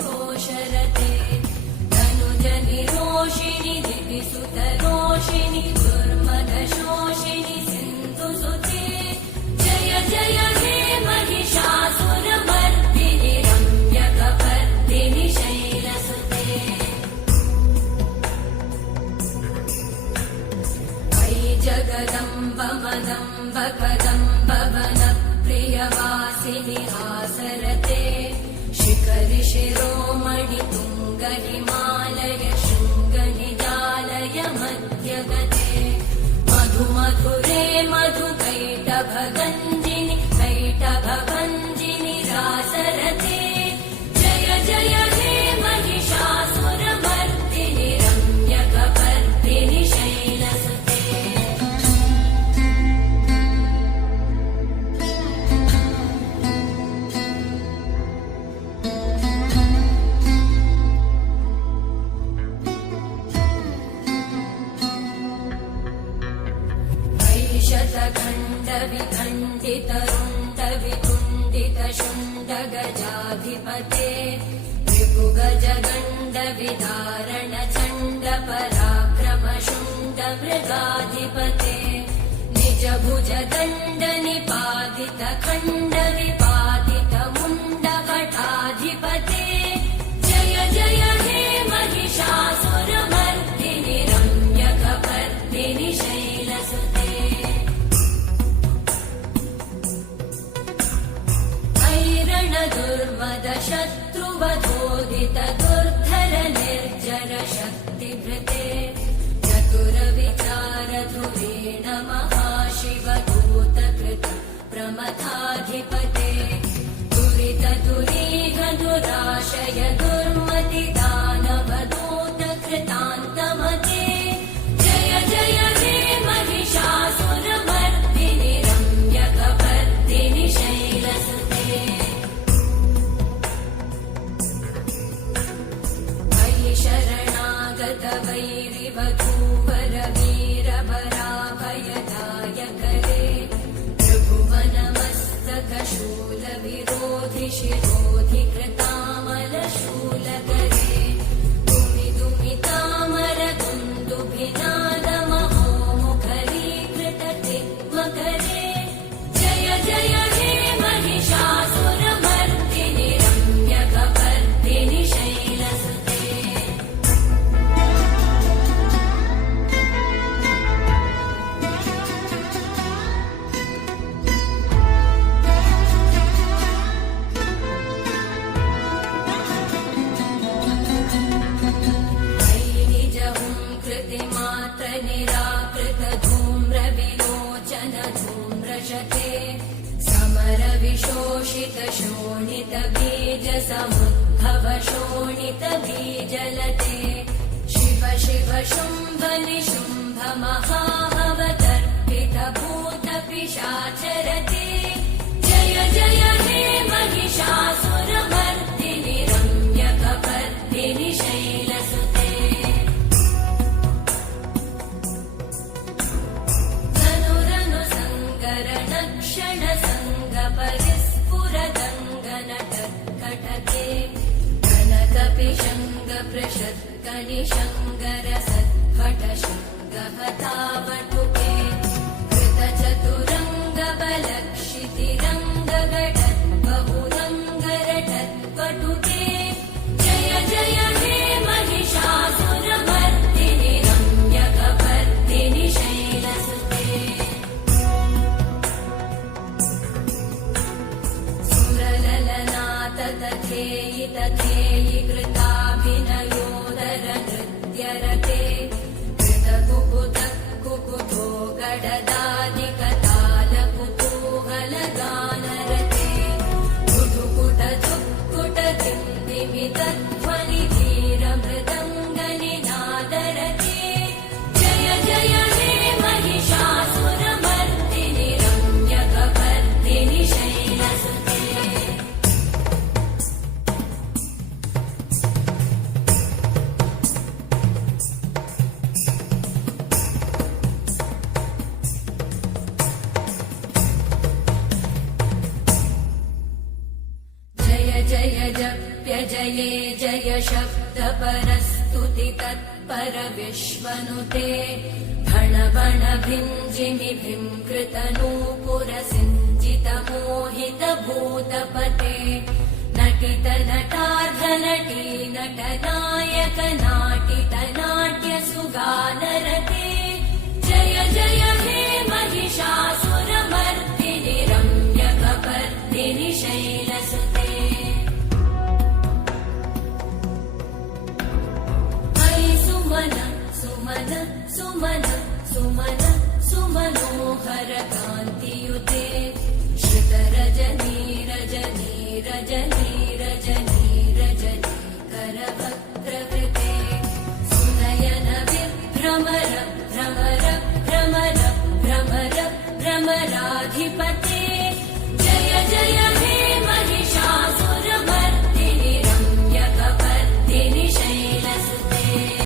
घोषरते धनुजनिरोषिणि दिविसुतरोषिणि दुर्मदशोषिणि सिन्धुसुते जय जय हे महिषासुरमर्दिनि रम्यकपर्दिनि शैलसुते अयि जगदम्ब मदम्ब कदम्ब वनप्रियवासिनि हासरते शिखरि शिरोमणि तुङ्ग हिमालय शृङ्ग निजालय मध्यगते मधु मधुरे मधुकैटभगञ्जिनि कैटभभञ्जिनि रासरते जय जय हे महिषासुरमर्दिनि रम्यकपर्दिनि शैलसुते शतखण्डविखण्डितरुण्डवितुण्डितशुण्डगजाधिपते त्रिभुगजगण्डविधारण चण्ड पराक्रम शुण्ड मृगाधिपते निजभुज दण्ड निपातित खण्ड विपातित मुण्ड भटाधिपते जय जय हे महिषासुरमर्दिनि रम्यकपर्दिनि शैलसुते दुर्मद शत्रुवधोदित दुर्धर निर्जर शक्तिभृते चतुर विचार धुरेण महाशिवदूतकृत प्रमथाधिपते दुरित दुरीह दुराशय दुर्मति दानवदूत कृतान्तमते जय जय हे महिषासुरमर्दिनि रम्यकपर्दिनि शैलसुते शरणागत वैरिवधूवर वीरभराभयदायकरे त्रिभुवनमस्तक शूल विरोधि शिरोधि कृतामल शूलकरे दुमि दुमितामर दुन्दुभिनाद महोमुखरीकृत तिग्मकरे जय जय हे महिषासुरमर्दिनि रम्यकपर्दिनि शैलसुते निराकृत धूम्र विलोचन धूम्रशते समर विशोषित शोणित बीज समुद्भव शोणित बीजलते शिव शिव शुम्भ निशुम्भ महावतर्पित भूत पिशाचरते जय जय हे महिषासुरमर्दिनि रम्यकपर्दिनि शैलसुते क्षण संग परिस्फुरदङ्गनटत्कटके कनकपिशङ्ग पृषत्कनिशङ्गर सत्फटशृङ्गहतावटुके कृतचतुरङ्ग बलक्षितिरङ्गगटद्बहुरङ्गरटत्पटुके जय जय हे महिषासुरमर्दिनि रम्यकपर्दिनि शैलसुते तथेयि तथेयि कृताभिनयोदर नृत्यरते कृतकुकुत कुकुतो गडदादिकताल कुतूहलगानरते कुटुकुट धुक्कुट दिम्दिमितध्वनि धीरमृदङ्गनिनादरते जय जय हे महिषासुरमर्दिनि रम्यकपर्दिनि शैलसुते जप्यजये जय शब्दपरस्तुति तत्पर विश्वनुते भण भण भिञ्जिमि भिङ्कृतनूपुरसिञ्जितमोहितभूतपते नटित नटार्धनटी नटनायक नाटित नाट्यसुगानरते जय जय हे महिषासुरमर्दिनि रम्यकपर्दिनि शैलसुते अयि सुमन सुमन सुमन सुमन सुमनोहर कान्तियुते श्रुतरजनी रजनी रजनी रजनी रजनी करभद्रकृते सुनयन विभ्रमर भ्रमर भ्रमर भ्रमर भ्रमराधिपते जय जय